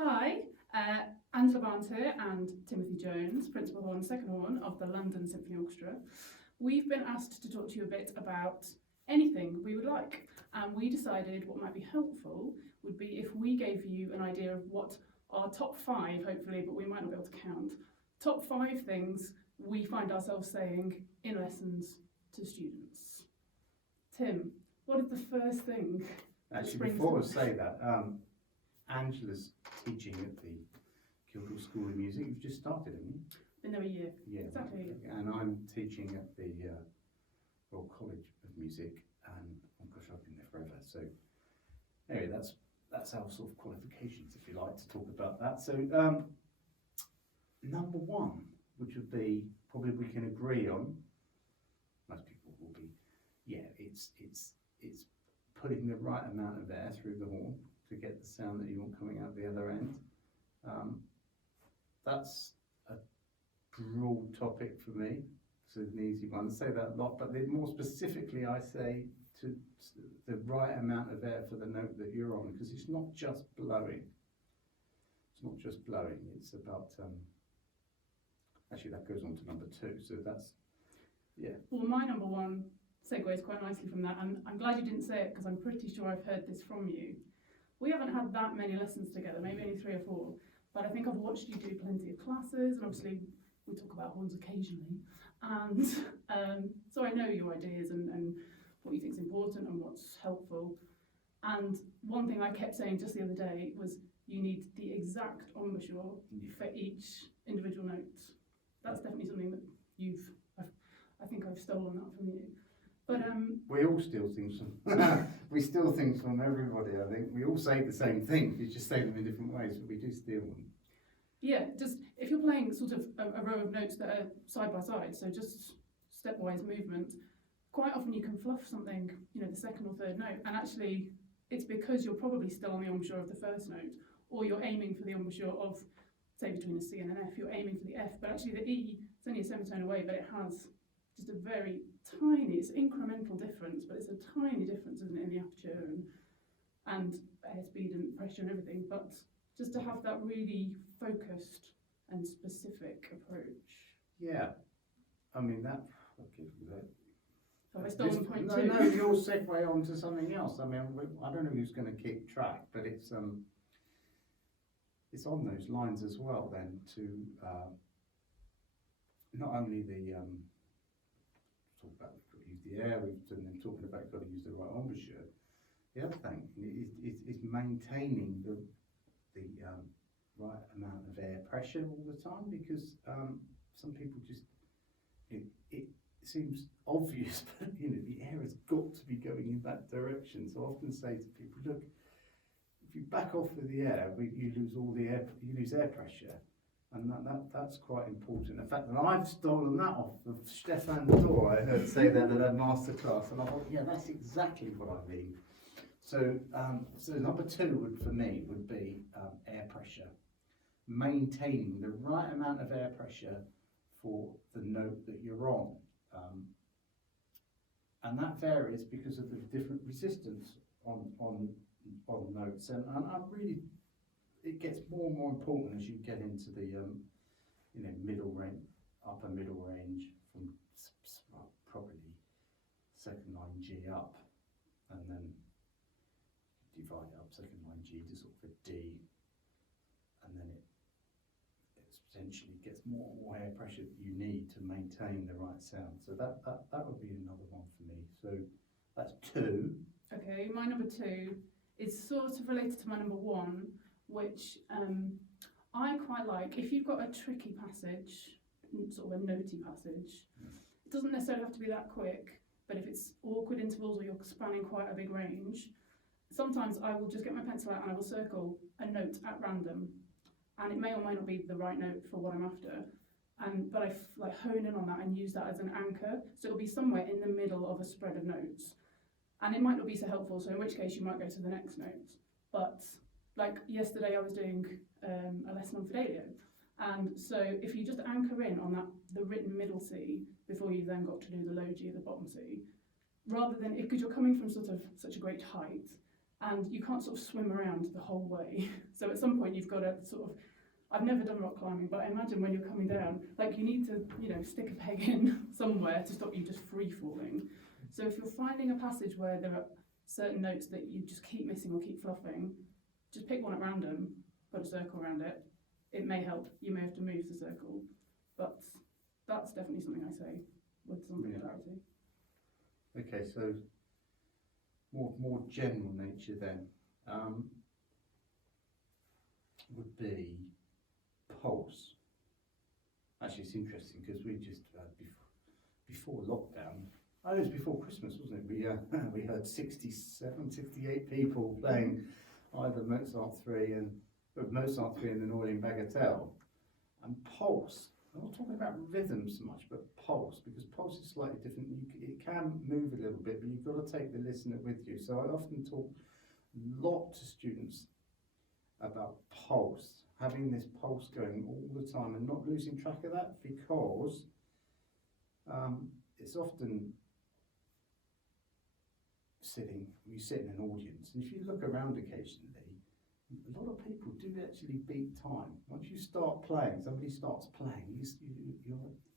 Hi, Angela Barnes here and Timothy Jones, Principal Horn, Second Horn of the London Symphony Orchestra. We've been asked to talk to you a bit about anything we would like, and we decided what might be helpful would be if we gave you an idea of what our top 5, hopefully, but we might not be able to count, top 5 things we find ourselves saying in lessons to students. Tim, what is the first thing? Actually, before I say that, Angela's teaching at the Guildhall School of Music. You've just started, haven't you? Been there a year. Yeah, exactly a year. And I'm teaching at the Royal College of Music, and oh gosh, I've been there forever. So anyway, that's our sort of qualifications, if you like, to talk about that. So number one, which would be probably we can agree on. Most people will be, yeah, it's putting the right amount of air through the horn to get the sound that you want coming out the other end. That's a broad topic for me. So it's an easy one. I say that a lot, but more specifically, I say to the right amount of air for the note that you're on, because it's not just blowing. It's not just blowing. It's about actually that goes on to number 2. So that's Well, my number one segues quite nicely from that, and I'm glad you didn't say it because I'm pretty sure I've heard this from you. We haven't had that many lessons together, maybe only 3 or 4, but I think I've watched you do plenty of classes, and obviously we talk about horns occasionally, and so I know your ideas and what you think is important and what's helpful. And one thing I kept saying just the other day was you need the exact embouchure for each individual note. That's definitely something that I think I've stolen that from you. But we all steal things from we steal things from everybody. I think we all say the same thing. We just say them in different ways, but we do steal them. Yeah, just if you're playing sort of a row of notes that are side by side, so just stepwise movement, quite often you can fluff something, the second or third note, and actually it's because you're probably still on the embouchure of the first note, or you're aiming for the embouchure of, say, between a C and an F, you're aiming for the F, but actually the E, it's only a semitone away, but it has just a very tiny, it's incremental difference, but it's a tiny difference, isn't it, in the aperture and airspeed and pressure and everything, but just to have that really focused and specific approach. Yeah, I mean that. Okay, Have I stolen point no, 2? No, you'll segue on to something else. I mean, I don't know who's going to keep track, but it's on those lines as well. Then to not only the talk about we've got to use the air, we've been talking about got to use the right embouchure. The other thing is maintaining the right amount of air pressure all the time, because some people just it seems obvious, but the air has got to be going in that direction. So I often say to people, look, if you back off with the air, you lose all the air, you lose air pressure. And that's quite important. In fact, that I've stolen that off of Stefan Dor. I heard say that at a masterclass, and I thought, yeah, that's exactly what I mean. So, so number 2 for me would be air pressure, maintaining the right amount of air pressure for the note that you're on, and that varies because of the different resistance on notes, and I really. It gets more and more important as you get into the middle range, upper middle range, from probably second line G up, and then divide up second line G to sort of a D, and then it potentially gets more and more air pressure that you need to maintain the right sound. So that would be another one for me. So that's 2. Okay, my number 2 is sort of related to my number 1. Which I quite like. If you've got a tricky passage, sort of a notey passage, it doesn't necessarily have to be that quick, but if it's awkward intervals or you're spanning quite a big range, sometimes I will just get my pencil out and I will circle a note at random, and it may or may not be the right note for what I'm after, but I hone in on that and use that as an anchor, so it'll be somewhere in the middle of a spread of notes, and it might not be so helpful, so in which case you might go to the next note. But like yesterday I was doing a lesson on Fidelio, and so if you just anchor in on the written middle C before you then got to do the low G at the bottom C, rather than, because you're coming from sort of such a great height, and you can't sort of swim around the whole way. So at some point you've got to sort of, I've never done rock climbing, but I imagine when you're coming down, like you need to, you know, stick a peg in somewhere to stop you just free falling. So if you're finding a passage where there are certain notes that you just keep missing or keep fluffing, just pick one at random, put a circle around it. It may help. You may have to move the circle, but that's definitely something I say with some regularity. Okay, so more general nature then would be pulse. Actually, it's interesting because we just before lockdown. Oh, it was before Christmas, wasn't it? We heard 67, 68 people playing either Mozart 3 and the Norling Bagatelle, and pulse. I'm not talking about rhythm so much, but pulse, because pulse is slightly different. It can move a little bit, but you've got to take the listener with you. So I often talk a lot to students about pulse, having this pulse going all the time and not losing track of that, because it's often you sit in an audience, and if you look around occasionally, a lot of people do actually beat time. Once you start playing, somebody starts playing,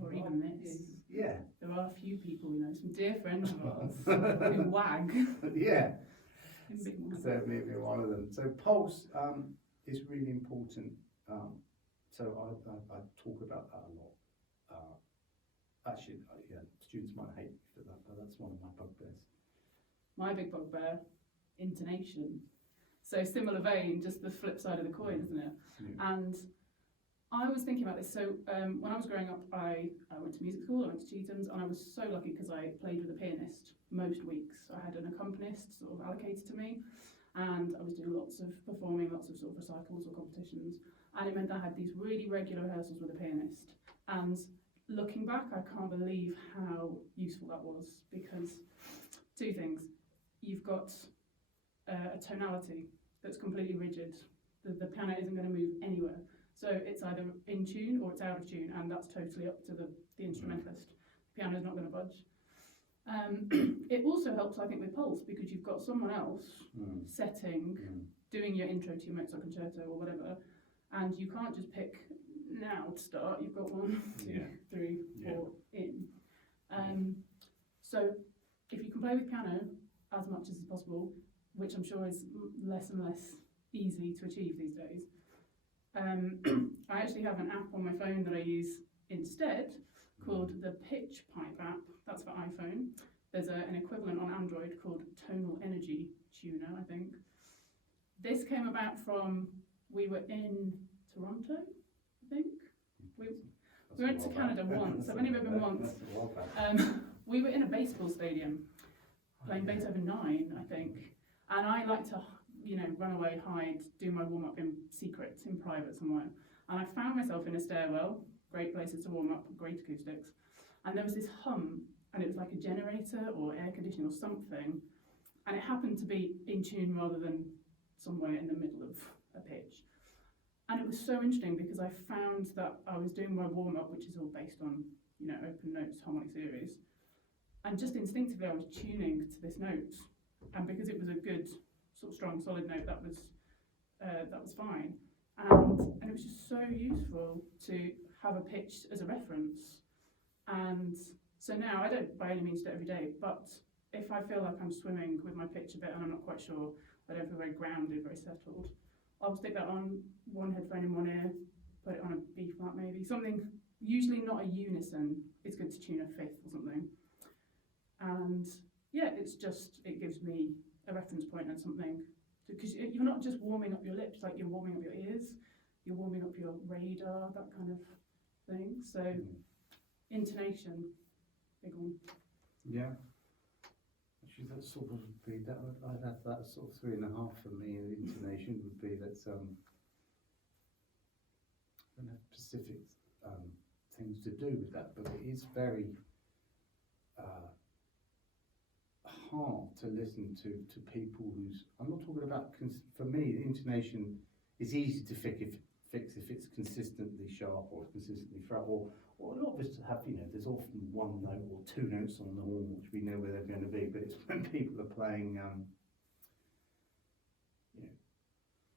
Or even this. Yeah. There are a few people, you know, some dear friends of ours who wag. Yeah. In big ones. So maybe one of them. So pulse is really important. So I talk about that a lot. Actually, yeah, students might hate me for that, but that's one of my bugbears. My big bugbear, intonation. So similar vein, just the flip side of the coin, isn't it? Yeah. And I was thinking about this. So when I was growing up, I went to music school, I went to Chetham's, and I was so lucky because I played with a pianist most weeks. I had an accompanist sort of allocated to me, and I was doing lots of performing, lots of sort of recitals or competitions, and it meant I had these really regular rehearsals with a pianist. And looking back, I can't believe how useful that was, because two things. You've got a tonality that's completely rigid. The piano isn't going to move anywhere. So it's either in tune or it's out of tune, and that's totally up to the instrumentalist. The piano's not going to budge. It also helps, I think, with pulse, because you've got someone else setting, doing your intro to your Mozart concerto or whatever, and you can't just pick now to start. You've got 1, 2, 3, 4 in. So if you can play with piano as much as is possible, which I'm sure is less and less easy to achieve these days, I actually have an app on my phone that I use instead called the Pitch Pipe app. That's for iPhone. There's an equivalent on Android called Tonal Energy Tuner, I think. This came about from, we were in Toronto, I think. We went to Canada once. I've only ever been once. We were in a baseball stadium playing Beethoven 9, I think. And I like to, you know, run away, hide, do my warm-up in secret, in private somewhere. And I found myself in a stairwell, great places to warm up, great acoustics. And there was this hum, and it was like a generator or air conditioning or something. And it happened to be in tune rather than somewhere in the middle of a pitch. And it was so interesting because I found that I was doing my warm-up, which is all based on, you know, open notes, harmonic series. And just instinctively I was tuning to this note. And because it was a good, sort of strong, solid note, that was fine. And it was just so useful to have a pitch as a reference. And so now, I don't by any means do it every day, but if I feel like I'm swimming with my pitch a bit and I'm not quite sure, I don't feel very grounded, very settled, I'll stick that on one headphone in one ear, put it on a B flat maybe, something, usually not a unison. It's good to tune a fifth or something. And yeah, it gives me a reference point and something, because you're not just warming up your lips, like you're warming up your ears, you're warming up your radar, that kind of thing. So intonation, big one. Yeah. Actually, that sort of would be that. I'd have that sort of 3.5 for me. The intonation would be that. I don't have specific things to do with that, but it is very hard to listen to people who's. I'm not talking about. For me, the intonation is easy to fix if it's consistently sharp or consistently flat, or a lot of us have, you know, there's often one note or two notes on the horn which we know where they're going to be, but it's when people are playing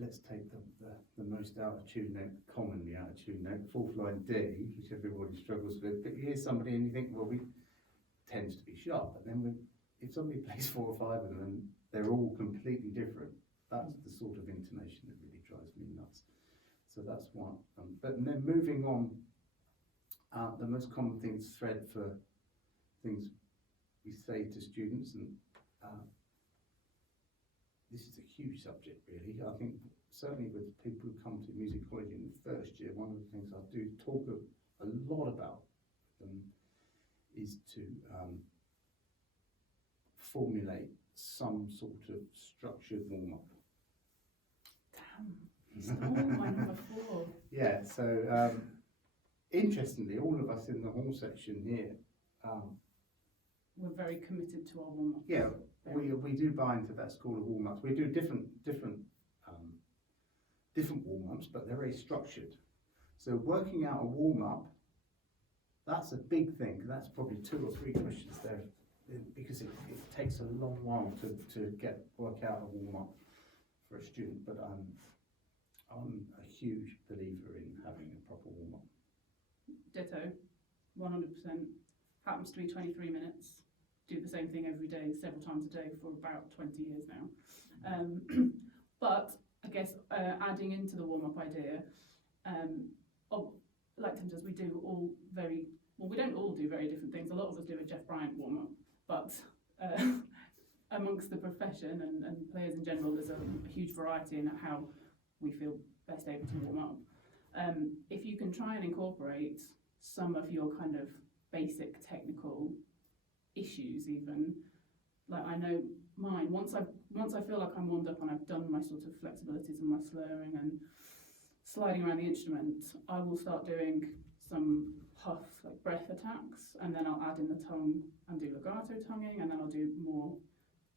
let's take the most out of tune note, commonly out of tune note, fourth line D, which everybody struggles with. But you hear somebody and you think, well, we tends to be sharp, but then if somebody plays 4 or 5 of them, they're all completely different. That's the sort of intonation that really drives me nuts. So that's one. But then moving on, the most common things thread for things we say to students, and this is a huge subject really. I think certainly with people who come to music college in the first year, one of the things I do talk a lot about them is to formulate some sort of structured warm-up. Damn, you stole my number 4. Yeah, so interestingly, all of us in the hall section here, We're very committed to our warm-up. yeah, we do buy into that school of warm-ups. We do different warm-ups, but they're very structured. So working out a warm-up, that's a big thing. That's probably 2 or 3 questions there, because it takes a long while to work out a warm-up for a student. But I'm a huge believer in having a proper warm-up. Ditto, 100%. Happens to be 23 minutes. Do the same thing every day, several times a day for about 20 years now. But I guess adding into the warm-up idea, like Tim says, we do all very, well, we don't all do very different things. A lot of us do a Jeff Bryant warm-up, but amongst the profession and players in general, there's a huge variety in how we feel best able to warm up. If you can try and incorporate some of your kind of basic technical issues, even, like I know mine, once I feel like I'm warmed up and I've done my sort of flexibilities and my slurring and sliding around the instrument, I will start doing some puffs, like breath attacks, and then I'll add in the tongue and do legato tonguing, and then I'll do more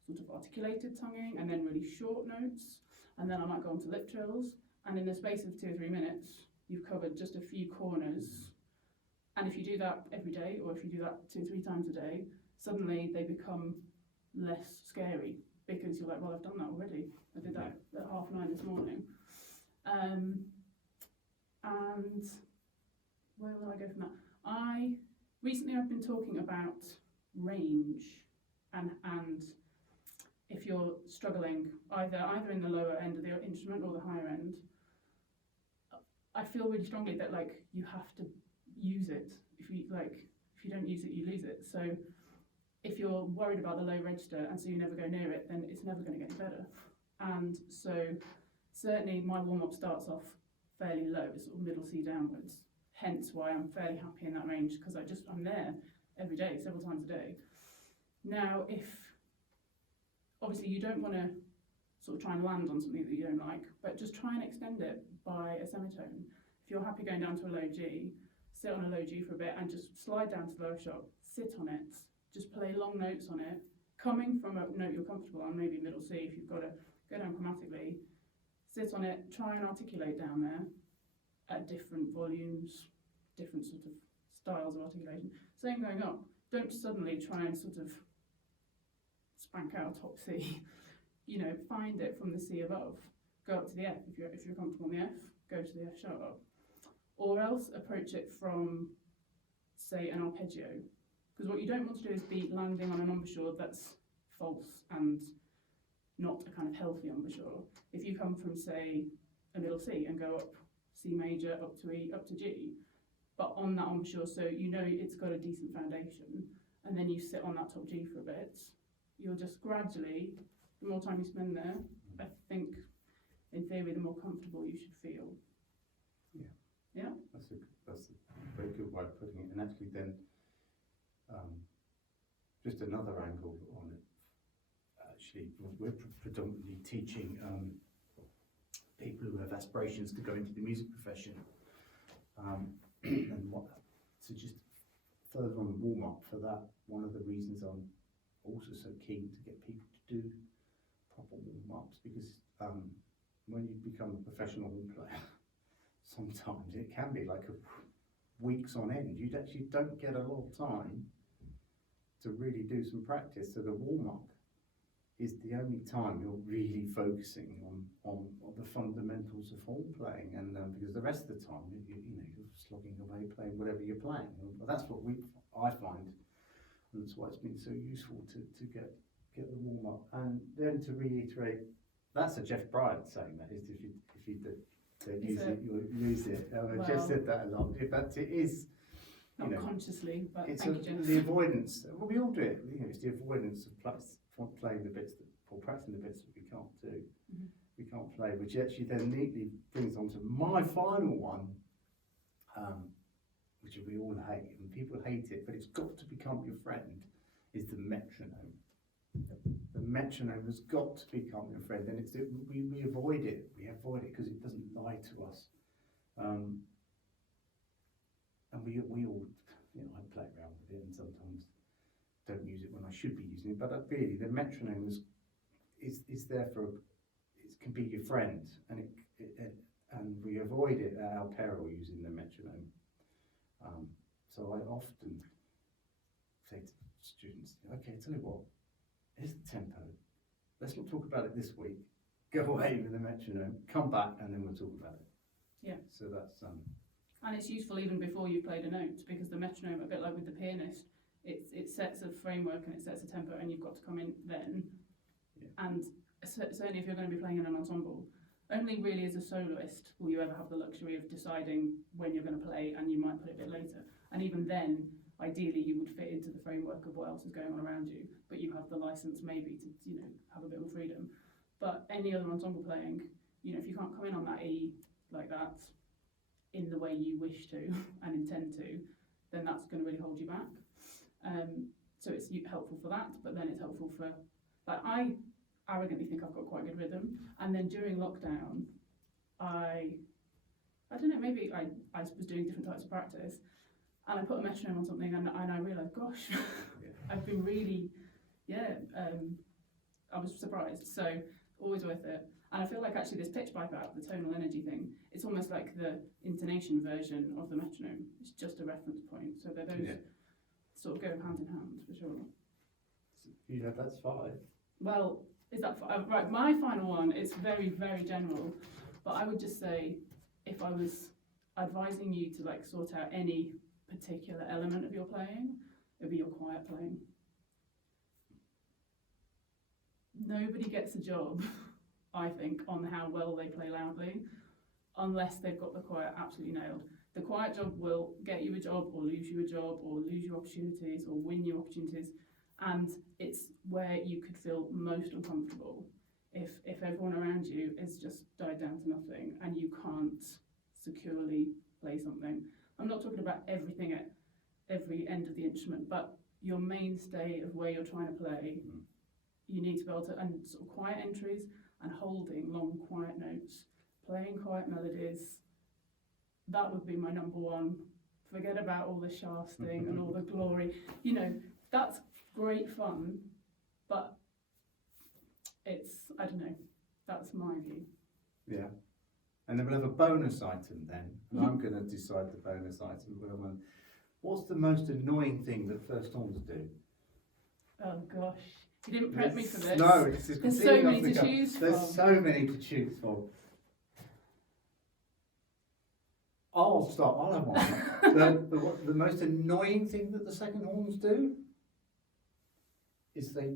sort of articulated tonguing, and then really short notes, and then I might go on to lip trills, and in the space of 2 or 3 minutes, you've covered just a few corners. And if you do that every day, or if you do that 2 or 3 times a day, suddenly they become less scary, because you're like, well, I've done that already. I did that at 9:30 this morning. And where will I go from that? Recently I've been talking about range, and if you're struggling either in the lower end of the instrument or the higher end, I feel really strongly that like you have to use it. If you don't use it, you lose it. So if you're worried about the low register and so you never go near it, then it's never going to get better. And so certainly my warm-up starts off fairly low, sort of middle C downwards, hence why I'm fairly happy in that range, because I'm there every day, several times a day. Now, if obviously you don't want to sort of try and land on something that you don't like, but just try and extend it by a semitone. If you're happy going down to a low G, sit on a low G for a bit and just slide down to the lower sharp, sit on it, just play long notes on it, coming from a note you're comfortable on, maybe middle C if you've got to go down chromatically, sit on it, try and articulate down there at different volumes, different sort of styles of articulation. Same going up. Don't suddenly try and sort of spank out top C. You know, find it from the C above. Go up to the F if you're comfortable on the F. Go to the F sharp. Or else approach it from, say, an arpeggio. Because what you don't want to do is be landing on an embouchure that's false and not a kind of healthy embouchure. If you come from, say, a middle C and go up C major, up to E, up to G, but on that embouchure, so you know it's got a decent foundation, and then you sit on that top G for a bit, you'll just gradually, the more time you spend there, I think, in theory, the more comfortable you should feel. Yeah. Yeah? That's a very good way of putting it. And actually then, just another angle on it, actually, we're predominantly teaching people who have aspirations to go into the music profession. So just further on the warm-up for that, one of the reasons I'm also so keen to get people to do proper warm-ups, because when you become a professional player, sometimes it can be like weeks on end. You actually don't get a lot of time to really do some practice. So the warm-up is the only time you're really focusing on the fundamentals of horn playing, and because the rest of the time you're slogging away playing whatever you're playing. Well, that's what I find, and that's why it's been so useful to get the warm up. And then to reiterate, that's a Jeff Bryant saying that, is if you don't use it, you'll lose it. Well, Jeff said that a lot, but it is. Not consciously, but It's thank you, Jeff. the avoidance. Well, we all do it. It's the avoidance of playing the bits or practicing the bits that we can't do. Mhm. We can't play, which actually then neatly brings on to my final one, which we all hate, and people hate it, but it's got to become your friend. Is the metronome. The metronome has got to become your friend, and we avoid it. We avoid it because it doesn't lie to us. And we all, I play around with it and sometimes don't use it when I should be using it, but really the metronome is there it can be your friend, and and we avoid it at our peril using the metronome. So I often say to students, okay, tell you what, here's the tempo, let's not talk about it this week, go away with the metronome, come back and then we'll talk about it. Yeah. So that's And it's useful even before you've played a note, because the metronome, a bit like with the pianist, it sets a framework and it sets a tempo, and you've got to come in then. Yeah. And certainly if you're going to be playing in an ensemble, only really as a soloist will you ever have the luxury of deciding when you're going to play, and you might put it a bit later. And even then, ideally you would fit into the framework of what else is going on around you, but you have the license maybe to have a bit more freedom. But any other ensemble playing, if you can't come in on that E like that, in the way you wish to and intend to, then that's going to really hold you back. So it's helpful for that, but then it's helpful for, I arrogantly think I've got quite good rhythm, and then during lockdown, I don't know, maybe I was doing different types of practice, and I put a metronome on something, and I realised, gosh, I've been really, I was surprised. So always worth it. And I feel like actually this pitch wipeout, the tonal energy thing, it's almost like the intonation version of the metronome. It's just a reference point. So those sort of go hand in hand, for sure. That's 5. Well, is that right? My final one is very, very general, but I would just say, if I was advising you to sort out any particular element of your playing, it would be your quiet playing. Nobody gets a job, I think, on how well they play loudly, unless they've got the quiet absolutely nailed. The quiet job will get you a job, or lose you a job, or lose you opportunities, or win you opportunities, and it's where you could feel most uncomfortable if everyone around you is just died down to nothing and you can't securely play something. I'm not talking about everything at every end of the instrument, but your mainstay of where you're trying to play, you need to be able to, and sort of quiet entries and holding long quiet notes, playing quiet melodies, that would be my number one. Forget about all the shafting and all the glory. That's great fun, but it's, I don't know, that's my view. Yeah. And then we'll have a bonus item then, and I'm going to decide the bonus item. What's the most annoying thing that first horns do? Oh gosh, you didn't prep me for this. No, it's there's so many to choose from. There's so many to choose from. I'll start. I'll have one. The most annoying thing that the second horns do is they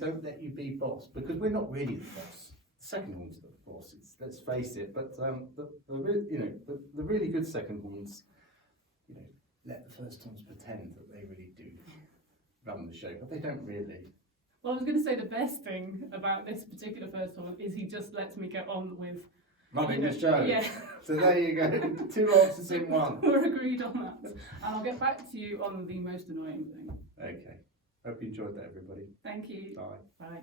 don't let you be boss, because we're not really the boss. The second horns are the boss. Let's face it. But the really good second horns, let the first horns pretend that they really do run the show, but they don't really. Well, I was going to say the best thing about this particular first horn is he just lets me get on with running the show. Yeah. So there you go. 2 answers in one. We're agreed on that. And I'll get back to you on the most annoying thing. Okay. Hope you enjoyed that, everybody. Thank you. Bye. Bye.